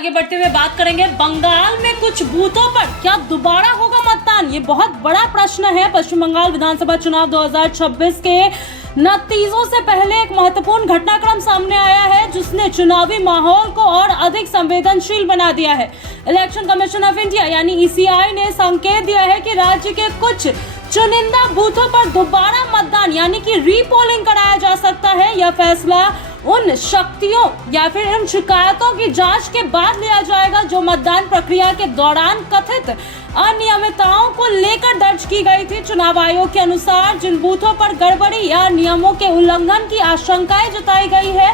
आगे बढ़ते हुए बात करेंगे बंगाल में कुछ बूथों पर क्या दोबारा होगा मतदान। ये बहुत बड़ा प्रश्न है। पश्चिम बंगाल विधानसभा चुनाव 2026 के नतीजों से पहले एक महत्वपूर्ण घटनाक्रम सामने आया है जिसने चुनावी माहौल को और अधिक संवेदनशील बना दिया है। इलेक्शन कमीशन ऑफ इंडिया यानी ईसीआई ने संकेत दिया है कि राज्य के कुछ चुनिंदा बूथों पर दोबारा मतदान यानी कि रीपोलिंग कराया जा सकता है। यह फैसला उन शक्तियों या फिर उन शिकायतों की जांच के बाद लिया जाएगा जो मतदान प्रक्रिया के दौरान कथित अनियमितताओं को लेकर दर्ज की गई थी। चुनाव आयोग के अनुसार जिन बूथों पर गड़बड़ी या नियमों के उल्लंघन की आशंकाएं जताई गई है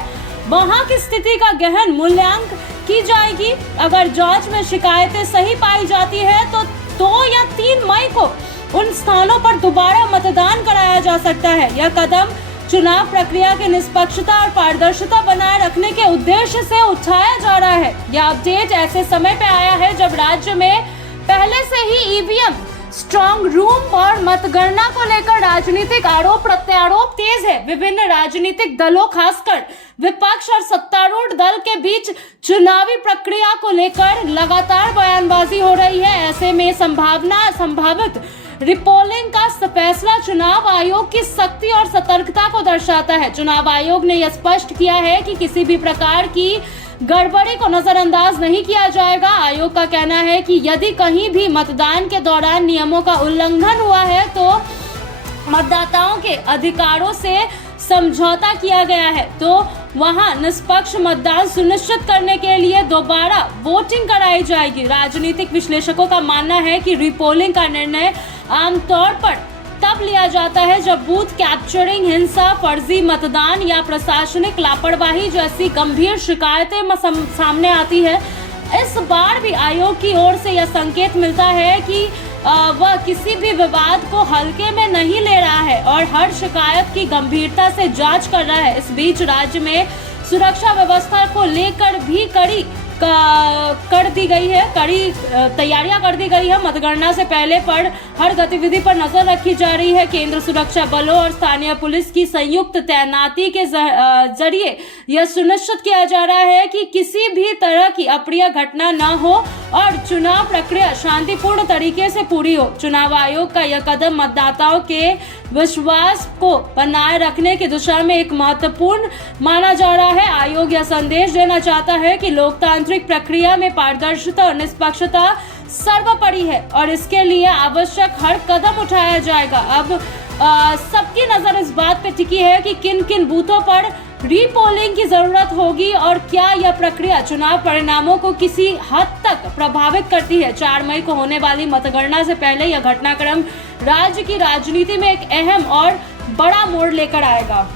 वहां की स्थिति का गहन मूल्यांकन की जाएगी। अगर जांच में शिकायतें सही पाई जाती है तो 2 या 3 मई को उन स्थानों पर दोबारा मतदान कराया जा सकता है। यह कदम चुनाव प्रक्रिया की निष्पक्षता और पारदर्शिता बनाए रखने के उद्देश्य से उठाया जा रहा है। यह अपडेट ऐसे समय पे आया है जब राज्य में पहले से ही ईवीएम, स्ट्रांग रूम और मतगणना को लेकर राजनीतिक आरोप प्रत्यारोप तेज है। विभिन्न राजनीतिक दलों खासकर विपक्ष और सत्तारूढ़ दल के बीच चुनावी प्रक्रिया को लेकर लगातार बयानबाजी हो रही है। ऐसे में संभावित रिपोलिंग का फैसला चुनाव आयोग की सख्ती और सतर्कता को दर्शाता है। चुनाव आयोग ने यह स्पष्ट किया है कि किसी भी प्रकार की गड़बड़ी को नजरअंदाज नहीं किया जाएगा। आयोग का कहना है कि यदि कहीं भी मतदान के दौरान नियमों का उल्लंघन हुआ है तो मतदाताओं के अधिकारों से समझौता किया गया है तो वहां निष्पक्ष मतदान सुनिश्चित करने के लिए दोबारा वोटिंग कराई जाएगी। राजनीतिक विश्लेषकों का मानना है कि रिपोलिंग का निर्णय आमतौर पर तब लिया जाता है जब बूथ कैप्चरिंग, हिंसा, फर्जी मतदान या प्रशासनिक लापरवाही जैसी गंभीर शिकायतें सामने आती है। इस बार भी आयोग की ओर से यह संकेत मिलता है कि वह किसी भी विवाद को हल्के में नहीं ले रहा है और हर शिकायत की गंभीरता से जांच कर रहा है। इस बीच राज्य में सुरक्षा व्यवस्था को लेकर भी कड़ी तैयारियां कर दी गई है। मतगणना से पहले पर हर गतिविधि पर नजर रखी जा रही है। केंद्र सुरक्षा बलों और स्थानीय पुलिस की संयुक्त तैनाती के जरिए यह सुनिश्चित किया जा रहा है कि किसी भी तरह की अप्रिय घटना न हो और चुनाव प्रक्रिया शांतिपूर्ण तरीके से पूरी हो। चुनाव आयोग का यह कदम मतदाताओं के विश्वास को बनाए रखने की दिशा में एक महत्वपूर्ण माना जा रहा है। आयोग यह संदेश देना चाहता है कि लोकतांत्रिक प्रक्रिया में पारदर्शिता और निष्पक्षता सर्वोपरि है और इसके लिए आवश्यक हर कदम उठाया जाएगा। अब सबकी नजर इस बात पे टिकी है कि किन किन बूथों पर रीपोलिंग की जरूरत होगी और क्या यह प्रक्रिया चुनाव परिणामों को किसी हद तक प्रभावित करती है। 4 मई को होने वाली मतगणना से पहले यह घटनाक्रम राज्य की राजनीति में एक अहम और बड़ा मोड़ लेकर आएगा।